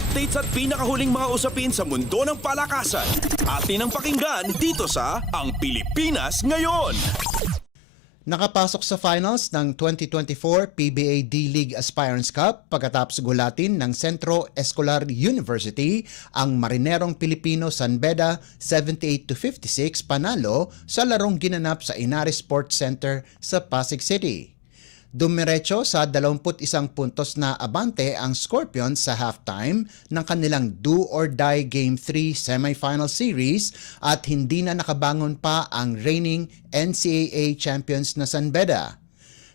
Updates at pinakahuling mga usapin sa mundo ng palakasan. Atin ang pakinggan dito sa Ang Pilipinas Ngayon. Nakapasok sa finals ng 2024 PBA D-League Aspirants Cup pagkatapos gulatin ng Centro Escolar University ang Marinerong Pilipino San Beda 78-56 panalo sa larong ginanap sa Inaris Sports Center sa Pasig City. Dumiretso sa 21 puntos na abante ang Scorpions sa halftime ng kanilang do-or-die Game 3 semifinal series at hindi na nakabangon pa ang reigning NCAA champions na San Beda.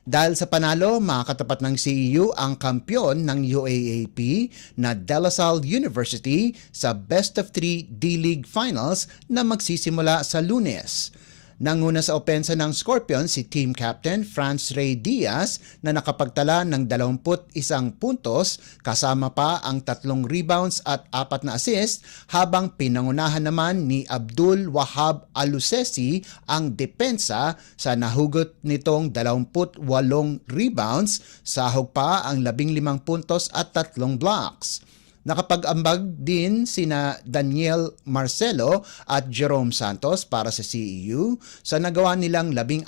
Dahil sa panalo, makakatapat ng CEU ang kampyon ng UAAP na De La Salle University sa Best of 3 D-League Finals na magsisimula sa Lunes. Nanguna sa opensa ng Scorpions si team captain Franz Ray Diaz na nakapagtala ng 21 puntos kasama pa ang 3 rebounds at 4 na assist habang pinangunahan naman ni Abdul Wahab Alusesi ang depensa sa nahugot nitong 28 rebounds, sahog pa ang 15 puntos at 3 blocks. Nakapag-ambag din sina Daniel Marcelo at Jerome Santos para sa CEU sa nagawa nilang 14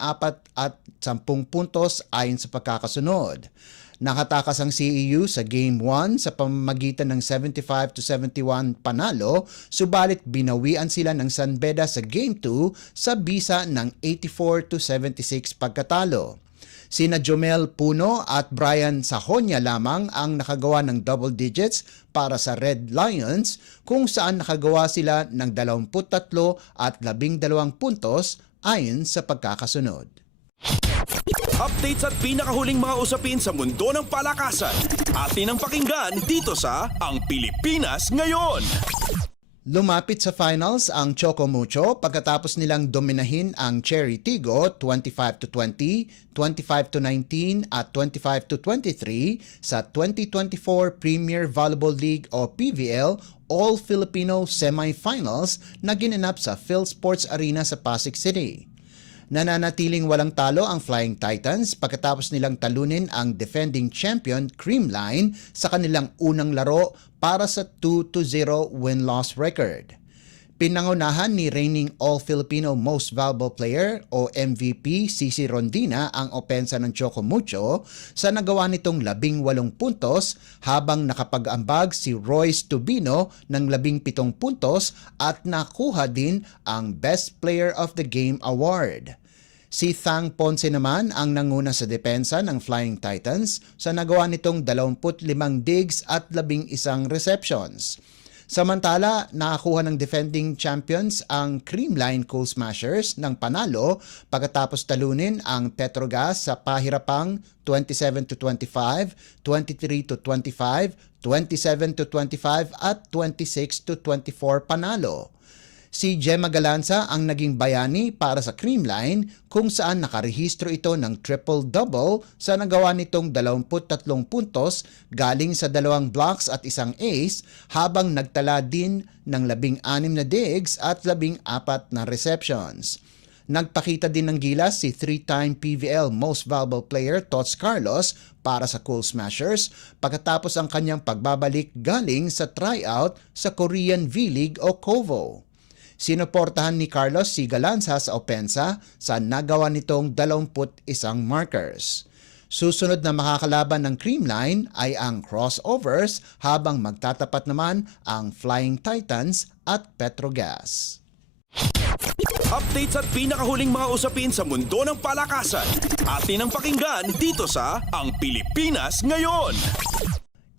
at 10 puntos ayon sa pagkakasunod. Nakatakas ang CEU sa Game 1 sa pamamagitan ng 75-71 panalo, subalit binawian sila ng San Beda sa Game 2 sa bisa ng 84-76 pagkatalo. Sina Jomel Puno at Brian Sahonia lamang ang nakagawa ng double digits para sa Red Lions kung saan nakagawa sila ng 23 at 12 puntos ayon sa pagkakasunod. Updates at pinakahuling mga usapin sa mundo ng palakasan. Atin ang pakinggan dito sa Ang Pilipinas Ngayon. Lumapit sa finals ang Choco Mucho pagkatapos nilang dominahin ang Cherry Tigo 25-20, 25-19 at 25-23 sa 2024 Premier Volleyball League o PVL All-Filipino Semifinals na ginanap sa PhilSports Arena sa Pasig City. Nananatiling walang talo ang Flying Titans pagkatapos nilang talunin ang defending champion Creamline sa kanilang unang laro para sa 2-0 win-loss record. Pinangunahan ni reigning All-Filipino Most Valuable Player o MVP Cici Rondina ang opensa ng Choco Mucho sa nagawa nitong 18 puntos habang nakapag-ambag si Royce Tubino ng 17 puntos at nakuha din ang Best Player of the Game Award. Si Thang Ponce naman ang nanguna sa depensa ng Flying Titans sa nagawa nitong 25 digs at 11 receptions. Samantala, nakakuha ng defending champions ang Creamline Cool Smashers ng panalo pagkatapos talunin ang Petrogas sa pahirapang 27-25, 23-25, 27-25 at 26-24 panalo. Si Gemma Galanza ang naging bayani para sa Creamline kung saan nakarehistro ito ng triple-double sa nagawa nitong 23 puntos galing sa 2 blocks at 1 ace habang nagtala din ng 16 na digs at 14 na receptions. Nagpakita din ng gilas si 3-time PVL Most Valuable Player Tots Carlos para sa Cool Smashers pagkatapos ang kanyang pagbabalik galing sa tryout sa Korean V-League o KOVO. Sinuportahan ni Carlos si Galanza sa opensa sa nagawa nitong 21 markers. Susunod na makakalaban ng Creamline ay ang Crossovers habang magtatapat naman ang Flying Titans at Petrogas. Updates at pinakahuling mga usapin sa mundo ng palakasan. Atin ang pakinggan dito sa Ang Pilipinas Ngayon.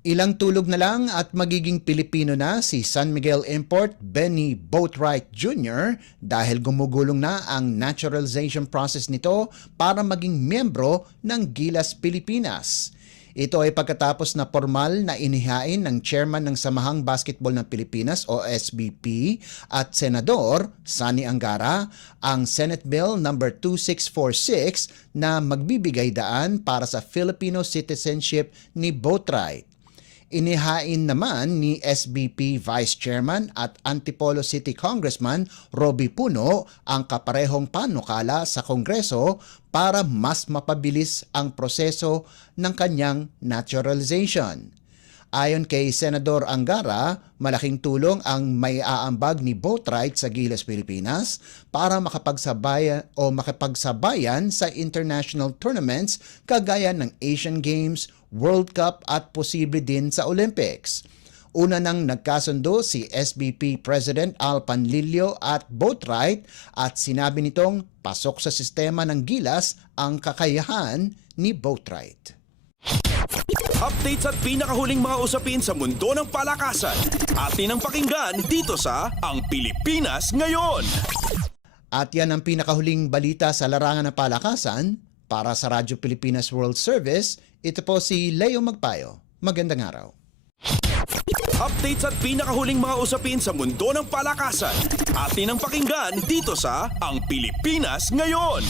Ilang tulog na lang at magiging Pilipino na si San Miguel import Benny Boatwright Jr. dahil gumugulong na ang naturalization process nito para maging miyembro ng Gilas Pilipinas. Ito ay pagkatapos na formal na inihain ng chairman ng Samahang Basketball ng Pilipinas o SBP at Senador Sani Angara ang Senate Bill No. 2646 na magbibigay daan para sa Filipino citizenship ni Boatwright. Inihain naman ni SBP Vice Chairman at Antipolo City Congressman Robby Puno ang kaparehong panukala sa Kongreso para mas mapabilis ang proseso ng kanyang naturalization. Ayon kay Senador Angara, malaking tulong ang may aambag ni Boatwright sa Gilas Pilipinas para makapagsabayan sa international tournaments kagaya ng Asian Games, World Cup at posible din sa Olympics. Una nang nagkasundo si SBP President Al Panlilio at Boatwright at sinabi nitong pasok sa sistema ng Gilas ang kakayahan ni Boatwright. Updates at pinakahuling mga usapin sa mundo ng palakasan. Atin ang pakinggan dito sa Ang Pilipinas Ngayon. At yan ang pinakahuling balita sa larangan ng palakasan. Para sa Radyo Pilipinas World Service, ito po si Leo Magpayo. Magandang araw. Updates at pinakahuling mga usapin sa mundo ng palakasan. Atin ang pakinggan dito sa Ang Pilipinas Ngayon.